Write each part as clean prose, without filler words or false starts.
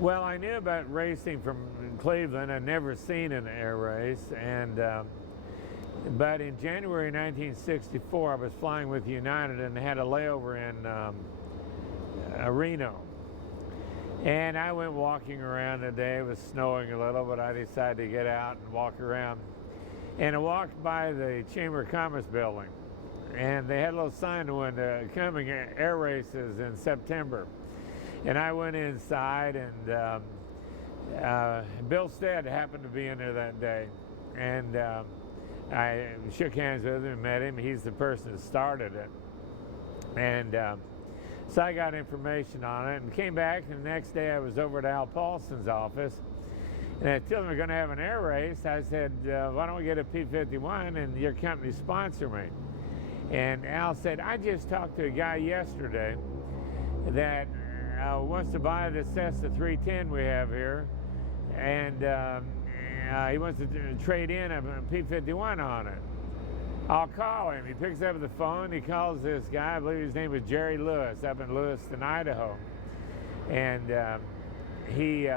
Well, I knew about racing from Cleveland. I'd never seen an air race, and but in January 1964, I was flying with United and had a layover in Reno. And I went walking around today. It was snowing a little, but I decided to get out and walk around. And I walked by the Chamber of Commerce building, and they had a little sign in the window, coming air races in September. And I went inside, and Bill Stead happened to be in there that day. And I shook hands with him and met him. He's the person that started it. And so I got information on it and came back, and the next day I was over at Al Paulson's office, and I told him we're going to have an air race. I said, why don't we get a P-51 and your company sponsor me? And Al said, I just talked to a guy yesterday that wants to buy the Cessna 310 we have here, and he wants to trade in a P-51 on it. I'll call him. He picks up the phone. He calls this guy. I believe his name was Jerry Lewis, up in Lewiston, Idaho. And he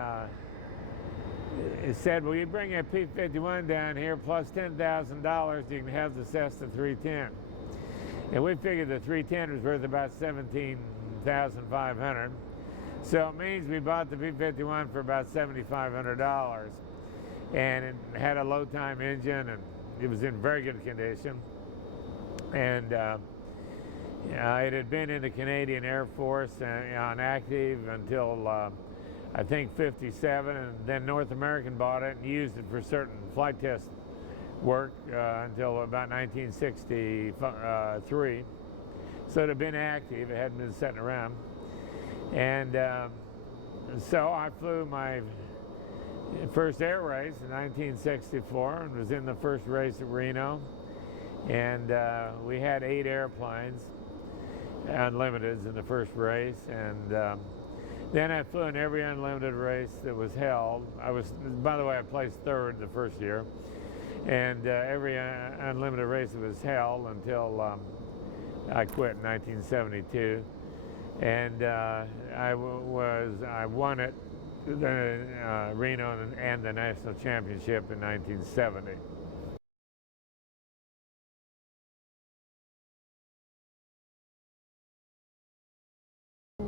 said, well, you bring a P-51 down here plus $10,000, you can have the Cessna 310. And we figured the 310 was worth about $17,500. So it means we bought the P-51 for about $7,500. And it had a low-time engine, and it was in very good condition. And it had been in the Canadian Air Force on active until I think '57, and then North American bought it and used it for certain flight test work until about 1963. So it had been active, it hadn't been sitting around. And so I flew my first air race in 1964 and was in the first race at Reno. And we had 8 airplanes, unlimiteds, in the first race. And then I flew in every unlimited race that was held. By the way, I placed third the first year. And every unlimited race that was held until I quit in 1972. And I won it, Reno and the national championship in 1970.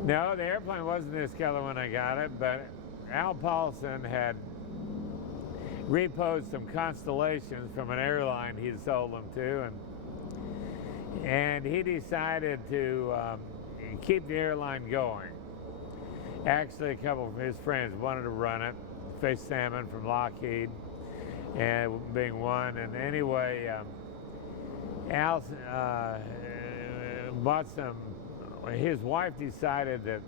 No, the airplane wasn't this color when I got it, but Al Paulson had repoed some Constellations from an airline he'd sold them to, and he decided to keep the airline going. Actually, a couple of his friends wanted to run it, Fish Salmon from Lockheed, and being one. And anyway, Al bought some. His wife decided that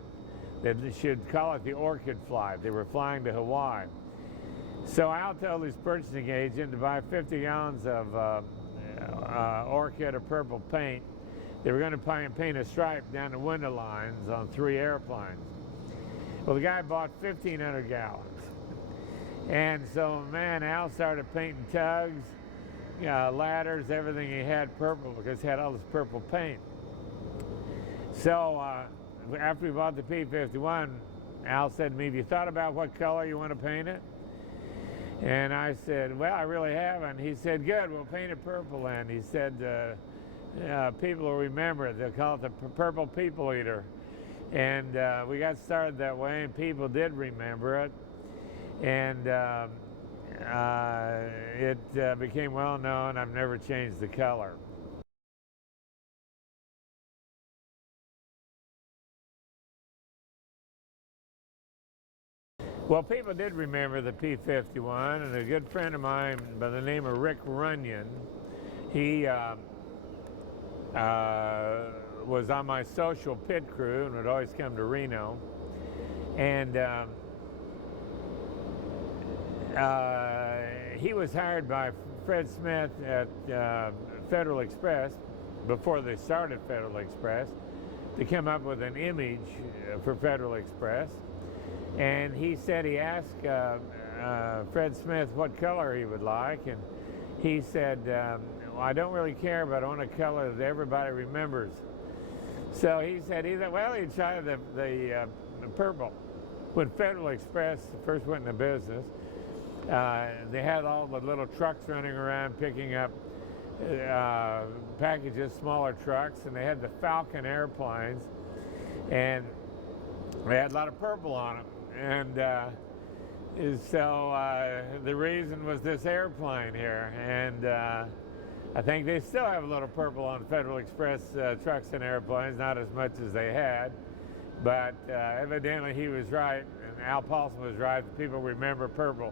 they should call it the Orchid Flight. They were flying to Hawaii. So Al told his purchasing agent to buy 50 gallons of orchid or purple paint. They were going to paint a stripe down the window lines on 3 airplanes. Well, the guy bought 1,500 gallons. And so, man, Al started painting tugs, ladders, everything he had purple because he had all this purple paint. So after we bought the P-51, Al said to me, have you thought about what color you want to paint it? And I said, well, I really haven't. He said, good, we'll paint it purple then. He said, people will remember it. They'll call it the Purple People Eater. And we got started that way, and people did remember it. And it became well known. I've never changed the color. Well, people did remember the P-51, and a good friend of mine by the name of Rick Runyon, he was on my social pit crew and would always come to Reno. And he was hired by Fred Smith at Federal Express, before they started Federal Express, to come up with an image for Federal Express. And he said he asked Fred Smith what color he would like, and he said, well, I don't really care, but I want a color that everybody remembers. So he said, he'd try the purple. when Federal Express first went into business, they had all the little trucks running around picking up packages, smaller trucks, and they had the Falcon airplanes, and they had a lot of purple on them. And so the reason was this airplane here, and I think they still have a little purple on Federal Express trucks and airplanes, not as much as they had, but evidently he was right, and Al Paulson was right. People remember purple.